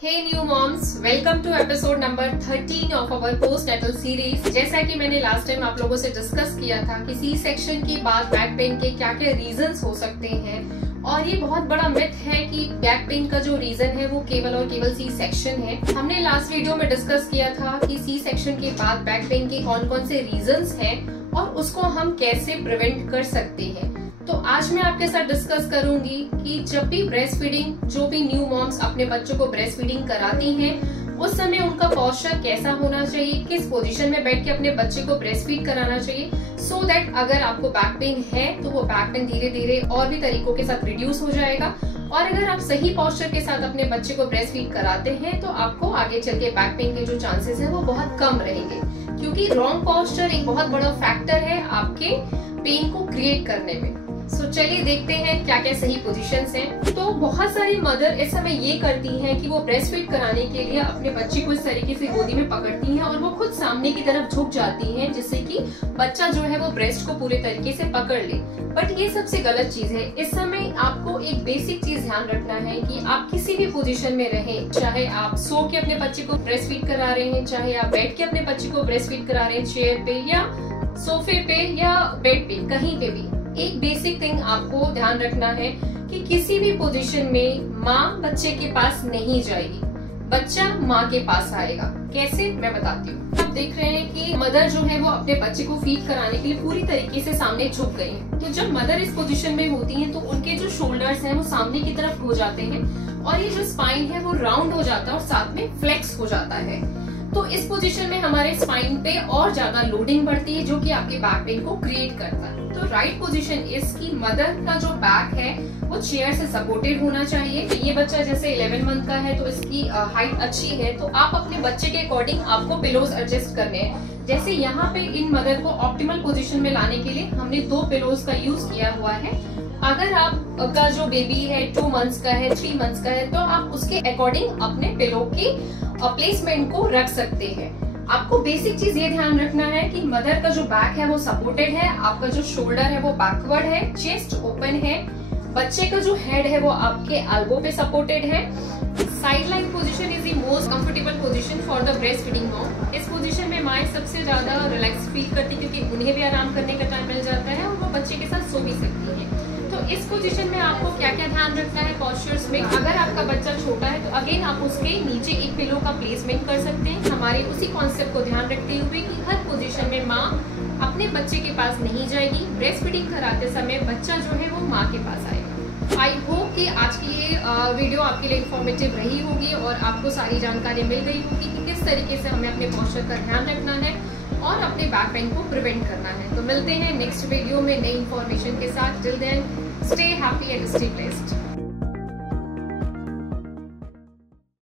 Hey new moms, welcome to episode number 13 of our postnatal series। जैसा कि मैंने last time आप लोगों से डिस्कस किया था कि सी सेक्शन के बाद बैक पेन के क्या क्या रीजंस हो सकते हैं, और ये बहुत बड़ा मिथ है कि बैक पेन का जो रीजन है वो केवल और केवल सी सेक्शन है। हमने लास्ट वीडियो में डिस्कस किया था कि सी सेक्शन के बाद बैक पेन के कौन कौन से रीजंस हैं और उसको हम कैसे प्रिवेंट कर सकते हैं। तो आज मैं आपके साथ डिस्कस करूंगी कि जब भी ब्रेस्ट फीडिंग, जो भी न्यू मॉम्स अपने बच्चों को ब्रेस्ट फीडिंग कराती हैं, उस समय उनका पोस्चर कैसा होना चाहिए, किस पोजीशन में बैठ के अपने बच्चे को ब्रेस्ट फीड कराना चाहिए, सो दैट अगर आपको बैक पेन है तो वो बैक पेन धीरे धीरे और भी तरीकों के साथ रिड्यूस हो जाएगा। और अगर आप सही पोस्चर के साथ अपने बच्चे को ब्रेस्ट फीड कराते हैं तो आपको आगे चल के बैक पेन के जो चांसेस है वो बहुत कम रहेंगे, क्योंकि रॉन्ग पोस्चर एक बहुत बड़ा फैक्टर है आपके पेन को क्रिएट करने में। चलिए देखते हैं क्या क्या सही पोजीशंस हैं। तो बहुत सारी मदर इस समय ये करती हैं कि वो ब्रेस्ट फीड कराने के लिए अपने बच्चे को इस तरीके से गोदी में पकड़ती हैं और वो खुद सामने की तरफ झुक जाती हैं, जिससे कि बच्चा जो है वो ब्रेस्ट को पूरे तरीके से पकड़ ले। बट ये सबसे गलत चीज है। इस समय आपको एक बेसिक चीज ध्यान रखना है कि आप किसी भी पोजीशन में रहें, चाहे आप सो के अपने बच्चे को ब्रेस्ट फीड करा रहे हैं, चाहे आप बैठ के अपने बच्चे को ब्रेस्ट फीड करा रहे हैं चेयर पे या सोफे पे या बेड पे, कहीं पे भी एक बेसिक थिंग आपको ध्यान रखना है कि किसी भी पोजीशन में माँ बच्चे के पास नहीं जाएगी, बच्चा माँ के पास आएगा। कैसे, मैं बताती हूँ। आप देख रहे हैं कि मदर जो है वो अपने बच्चे को फीड कराने के लिए पूरी तरीके से सामने झुक गई हैं। तो जब मदर इस पोजीशन में होती हैं तो उनके जो शोल्डर्स हैं वो सामने की तरफ हो जाते हैं और ये जो स्पाइन है वो राउंड हो जाता है और साथ में फ्लेक्स हो जाता है। तो इस पोजीशन में हमारे स्पाइन पे और ज्यादा लोडिंग बढ़ती है, जो कि आपके बैक पेन को क्रिएट करता है। तो राइट पोजीशन इसकी मदर का जो बैक है वो चेयर से सपोर्टेड होना चाहिए। ये बच्चा जैसे 11 मंथ का है तो इसकी हाइट अच्छी है, तो आप अपने बच्चे के अकॉर्डिंग आपको पिलोज एडजस्ट करने हैं। जैसे यहाँ पे इन मदर को ऑप्टिमल पोजीशन में लाने के लिए हमने 2 पिलोज का यूज किया हुआ है। अगर आपका जो बेबी है 2 मंथ्स का है, 3 मंथ्स का है, तो आप उसके अकॉर्डिंग अपने पिलो की प्लेसमेंट को रख सकते हैं। आपको बेसिक चीज ये ध्यान रखना है कि मदर का जो बैक है वो सपोर्टेड है, आपका जो शोल्डर है वो बैकवर्ड है, चेस्ट ओपन है, बच्चे का जो हेड है वो आपके एल्बो पे सपोर्टेड है। Side line position is the most comfortable position for the breast feeding mom. इस पोजिशन में माँ सबसे ज्यादा रिलैक्स फील करती है, क्योंकि उन्हें भी आराम करने का टाइम मिल जाता है और वो बच्चे के साथ सो भी सकती है। तो इस पोजीशन में आपको क्या क्या ध्यान रखना है पोस्चर्स में। अगर आपका बच्चा छोटा है तो अगेन आप उसके नीचे एक पिलो का प्लेसमेंट कर सकते हैं, हमारे उसी कॉन्सेप्ट को ध्यान रखते हुए कि हर पोजीशन में माँ अपने बच्चे के पास नहीं जाएगी। ब्रेस्ट फीडिंग कराते समय बच्चा जो है वो माँ के पास आएगा। आई होप कि आज की ये वीडियो आपके लिए इन्फॉर्मेटिव रही होगी और आपको सारी जानकारी मिल गई होगी कि किस तरीके से हमें अपने पोस्चर का ध्यान रखना है और अपने बैक पेन को प्रिवेंट करना है। तो मिलते हैं नेक्स्ट वीडियो में नई इन्फॉर्मेशन के साथ। Till then, stay happy and stay blessed.